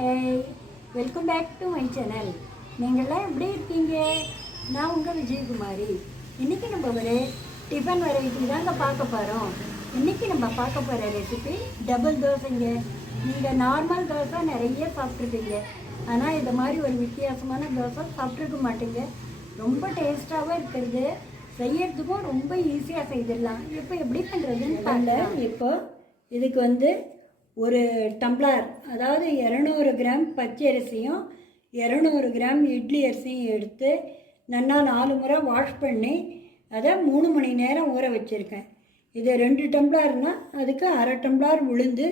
Welcome back to my channel. நீங்கள்லாம் எப்படி இருக்கீங்க? நான் உங்கள் விஜயகுமாரி. இன்றைக்கி நம்ம ஒரு டிஃபன் வெரைட்டி தாங்க பார்க்க போகிறோம். இன்றைக்கி நம்ம பார்க்க போகிற ரெசிபி டபுள் தோசைங்க. நீங்கள் நார்மல் தோசை நிறைய சாப்பிட்ருப்பீங்க, ஆனால் இந்த மாதிரி ஒரு வித்தியாசமான தோசை சாப்பிட்ருக்க மாட்டீங்க. ரொம்ப டேஸ்ட்டாகவும் இருக்கிறது, செய்யறதுக்கும் ரொம்ப ஈஸியாக செய்திடலாம். இப்போ எப்படி பண்ணுறதுன்னு பார்க்கலாம். இப்போ இதுக்கு ஒரு டம்ளர், அதாவது 200 கிராம் பச்சை அரிசியும் 200 கிராம் இட்லி அரிசியும் எடுத்து நல்லா 4 முறை வாஷ் பண்ணி அதை 3 மணி நேரம் ஊற வச்சுருக்கேன். இது 2 டம்ளர்னால் அதுக்கு அரை டம்ளர் உளுந்து,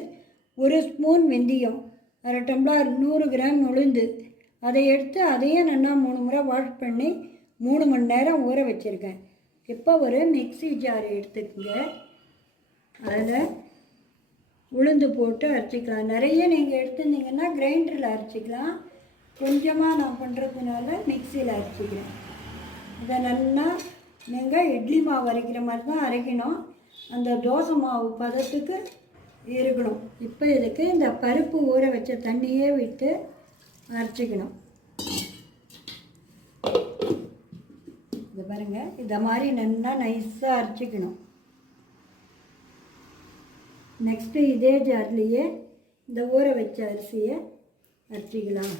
1 ஸ்பூன் வெந்தயம், அரை டம்ளர் 100 கிராம் உளுந்து, அதை எடுத்து அதையும் நல்லா 3 முறை வாஷ் பண்ணி 3 மணி நேரம் ஊற வச்சுருக்கேன். இப்போ ஒரு மிக்ஸி ஜார் எடுத்துக்கோங்க. அதில் உளுந்து போட்டு அரைச்சிக்கலாம். நிறைய நீங்கள் எடுத்துருந்தீங்கன்னா கிரைண்டரில் அரைச்சிக்கலாம். கொஞ்சமாக நான் பண்ணுறதுனால மிக்சியில் அரைச்சிக்கிறேன். இதை நல்லா நீங்கள் இட்லி மாவு அரைக்கிற மாதிரி தான் அரைக்கணும். அந்த தோசை மாவு பதத்துக்கு இருக்கணும். இப்போ இதுக்கு இந்த பருப்பு ஊற வச்ச தண்ணியே விட்டு அரைச்சிக்கணும். இது பாருங்கள், இதை மாதிரி நல்லா நைஸாக அரைச்சிக்கணும். நெக்ஸ்ட்டு இதே ஜார்லேயே இந்த ஊற வச்ச அரிசியை அரைச்சிக்கலாம்.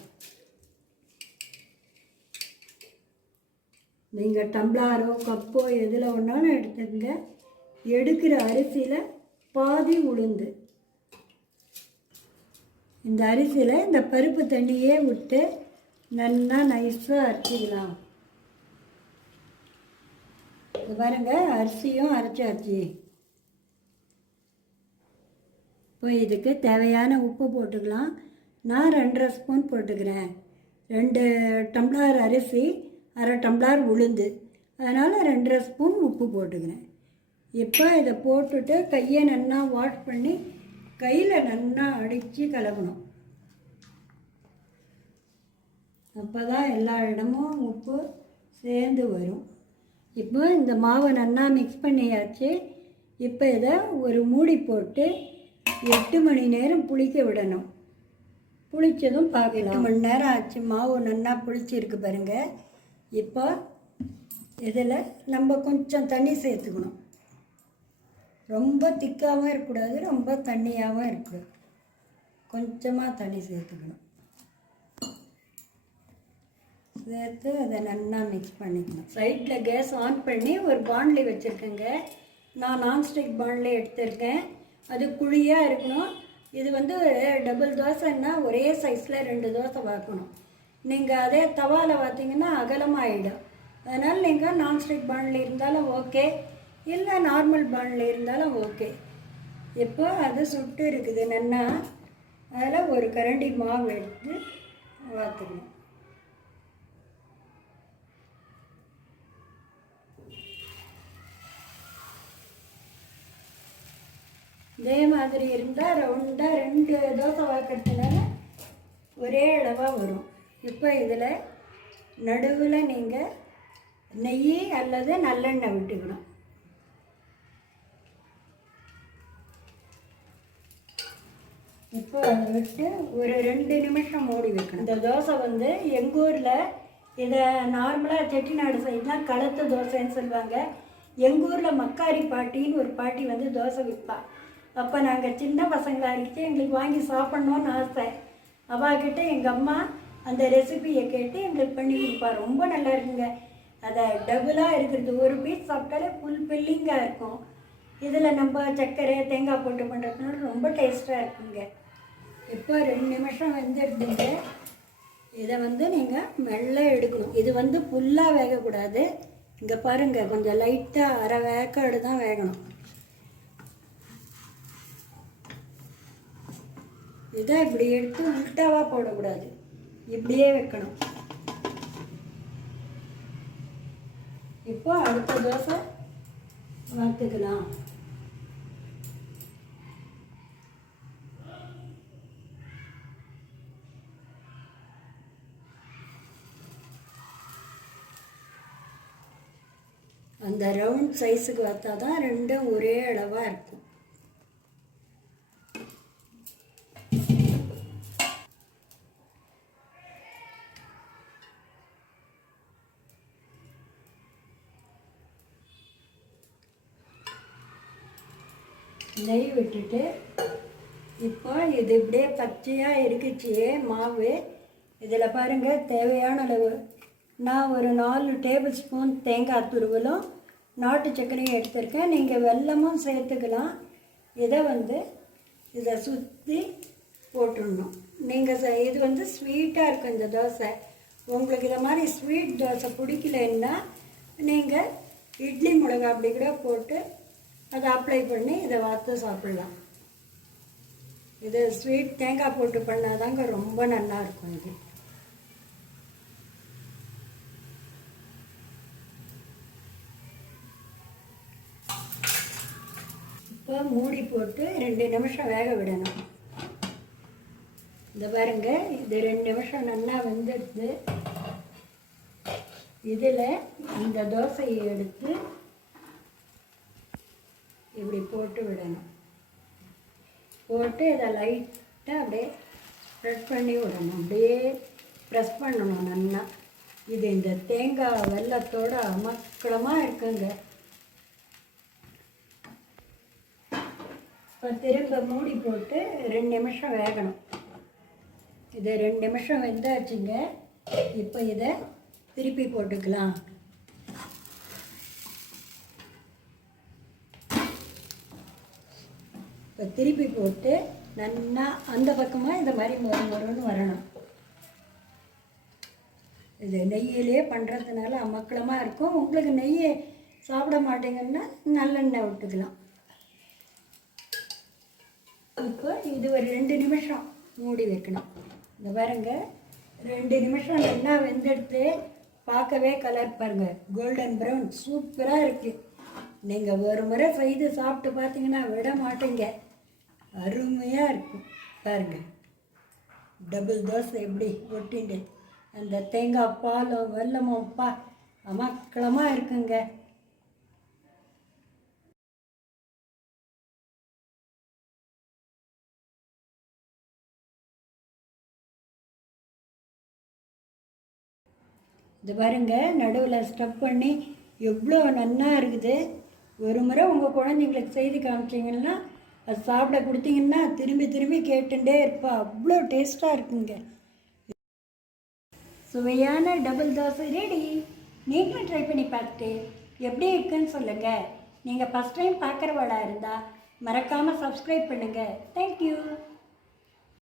நீங்கள் டம்ளாரோ கப்போ எதில் ஒன்றாலும் எடுத்துக்கங்க. எடுக்கிற அரிசியில் பாதி உளுந்து, இந்த அரிசியில் இந்த பருப்பு தண்ணியே விட்டு நல்லா நைஸாக அரைச்சிக்கலாம். இது பாருங்கள், அரிசியும் அரைச்சாச்சு. இப்போ இதுக்கு தேவையான உப்பு போட்டுக்கலாம். நான் 2.5 ஸ்பூன் போட்டுக்கிறேன். 2 டம்ளர் அரிசி, அரை டம்ளர் உளுந்து, அதனால் 2.5 ஸ்பூன் உப்பு போட்டுக்கிறேன். இப்போ இதை போட்டுட்டு கையை நல்லா வாஷ் பண்ணி கையில் நல்லா அடித்து கலக்கணும். அப்போ தான் எல்லா இடமும் உப்பு சேர்ந்து வரும். இப்போ இந்த மாவை நல்லா மிக்ஸ் பண்ணியாச்சு. இப்போ இதை ஒரு மூடி போட்டு 8 மணி நேரம் புளிக்க விடணும். புளித்ததும் பார்க்கலாம். 8 மணி நேரம் ஆச்சு. மாவு நல்லா புளிச்சிருக்கு பாருங்கள். இப்போ இதில் நம்ம கொஞ்சம் தண்ணி சேர்த்துக்கணும். ரொம்ப திக்காகவும் இருக்கக்கூடாது, ரொம்ப தண்ணியாகவும் இருக்கக்கூடாது. கொஞ்சமாக தண்ணி சேர்த்துக்கணும். சேர்த்து அதை நல்லா மிக்ஸ் பண்ணிக்கணும். சைடில் கேஸ் ஆன் பண்ணி ஒரு பாண்ட்லி வச்சுருக்கேங்க. நான் நான்ஸ்டிக் பாண்ட்லி எடுத்திருக்கேன். அது குழியாக இருக்கணும். இது டபுள் தோசைன்னா ஒரே சைஸில் 2 தோசை வாக்கணும். நீங்கள் அதே தவாவில் பார்த்தீங்கன்னா அகலமாகிடும். அதனால் நீங்கள் நான்ஸ்டிக் பாண்டில் இருந்தாலும் ஓகே, இல்லை நார்மல் பாண்டில் இருந்தாலும் ஓகே. இப்போ அது சுட்டு இருக்குது நல்லா. அதில் ஒரு கரண்டி மாவு எடுத்து வாத்துக்கணும். இதே மாதிரி இருந்தால் ரவுண்டாக 2 தோசை வாக்கிறதுனால ஒரே அளவாக வரும். இப்போ இதில் நடுவில் நீங்கள் நெய் அல்லது நல்லெண்ணெய் விட்டுக்கணும். இப்போ அதை விட்டு ஒரு 2 நிமிஷம் மூடி வைக்கணும். இந்த தோசை எங்கள் ஊரில் இதை நார்மலாக செட்டிநாடு சைட்லாம் கலத்து தோசைன்னு சொல்லுவாங்க. எங்கள் ஊரில் மக்காரி பாட்டின்னு ஒரு பாட்டி தோசை விற்பா. அப்போ நாங்கள் சின்ன பசங்களாக இருந்துச்சு, எங்களுக்கு வாங்கி சாப்பிட்ணுன்னு ஆசை. அவாக்கிட்ட எங்கள் அம்மா அந்த ரெசிபியை கேட்டு எங்களுக்கு பண்ணி கொடுப்பா. ரொம்ப நல்லா இருக்குங்க. அதை டபுளாக இருக்கிறது, ஒரு பீஸ் சாப்பிட்டாலே ஃபுல் ஃபில்லிங்காக இருக்கும். இதில் நம்ம சர்க்கரை தேங்காய் போட்டு பண்ணுறதுனால ரொம்ப டேஸ்ட்டாக இருக்குங்க. இப்போ 2 நிமிஷம் வெந்துடுங்க. இதை நீங்கள் மெல்ல எடுக்கணும். இது ஃபுல்லாக வேகக்கூடாது. இங்கே பாருங்கள், கொஞ்சம் லைட்டாக அரை வேக்காடு தான் வேகணும். இதை இப்படி எடுத்து உல்ட்டாவாக போடக்கூடாது, இப்படியே வைக்கணும். இப்போ அடுத்த தோசை வாத்துக்கலாம். அந்த ரவுண்ட் சைஸுக்கு பார்த்தா தான் 2 ஒரே அளவாக இருக்கும். நெய் விட்டுட்டு இப்போ இது இப்படியே பச்சையாக இருக்குச்சு மாவு. இதில் பாருங்கள் தேவையான அளவு நான் ஒரு 4 டேபிள் ஸ்பூன் தேங்காய் துருவலும் நாட்டு சர்க்கரையும் எடுத்திருக்கேன். நீங்கள் வெல்லமும் சேர்த்துக்கலாம். இதை சுற்றி போட்டுடணும். நீங்கள் இது ஸ்வீட்டாக இருக்கும் இந்த தோசை. உங்களுக்கு இதை மாதிரி ஸ்வீட் தோசை பிடிக்கலன்னா நீங்கள் இட்லி மிளகா அப்படி கூட போட்டு அதை அப்ளை பண்ணி இதை வார்த்து சாப்பிட்லாம். இது ஸ்வீட் தேங்காய் போட்டு பண்ணாதாங்க ரொம்ப நல்லா இருக்கும். இது இப்போ மூடி போட்டு 2 நிமிஷம் வேக விடணும். இந்த பாருங்க, இது 2 நிமிஷம் நல்லா வெந்துடுது. இதில் இந்த தோசையை எடுத்து இப்படி போட்டு விடணும். போட்டு இதை லைட்டாக அப்படியே ஸ்ப்ரெட் பண்ணி விடணும். அப்படியே ப்ரெஸ் பண்ணணும் நல்லா. இது இந்த தேங்காய் வெல்லத்தோட அமக்கலமாக இருக்குங்க. இப்போ திரும்ப மூடி போட்டு 2 நிமிஷம் வேகணும். இது 2 நிமிஷம் வெந்தாச்சுங்க. இப்போ இதை திருப்பி போட்டுக்கலாம். இப்போ திருப்பி போட்டு நல்லா அந்த பக்கமாக இந்த மாதிரி மொறுன்னு வரணும். இது நெய்யிலே பண்ணுறதுனால அமக்கலமாக இருக்கும். உங்களுக்கு நெய்யை சாப்பிட மாட்டீங்கன்னா நல்லெண்ணெய் விட்டுக்கலாம். இப்போ இது ஒரு 2 நிமிஷம் மூடி வைக்கணும். இந்த பாருங்க, 2 நிமிஷம் நல்லா வெந்தெடுத்து பார்க்கவே கலர் பாருங்கள், கோல்டன் ப்ரௌன் சூப்பராக இருக்குது. நீங்கள் ஒரு முறை செய்து சாப்பிட்டு பார்த்தீங்கன்னா விட மாட்டீங்க. அருமையாக இருக்கும். பாருங்கள், டபுள் தோசை எப்படி ஒட்டிண்டு அந்த தேங்காய் பாலும் வெல்லமும் அமக்கலமாக இருக்குங்க. இது பாருங்க, நடுவில் ஸ்டப் பண்ணி எவ்வளோ நல்லா இருக்குது. ஒரு முறை உங்கள் குழந்தைங்களுக்கு செய்து காமிச்சிங்கன்னா அது சாப்பிட கொடுத்தீங்கன்னா திரும்பி திரும்பி கேட்டுட்டே இருப்பா. அவ்வளோ டேஸ்ட்டாக இருக்குங்க. சுவையான டபுள் தோசை ரெடி. நீங்களும் ட்ரை பண்ணி பார்த்துட்டு எப்படி இருக்குன்னு சொல்லுங்கள். நீங்கள் ஃபஸ்ட் டைம் பார்க்குறவளா இருந்தால் மறக்காமல் சப்ஸ்கிரைப் பண்ணுங்கள். தேங்க்யூ.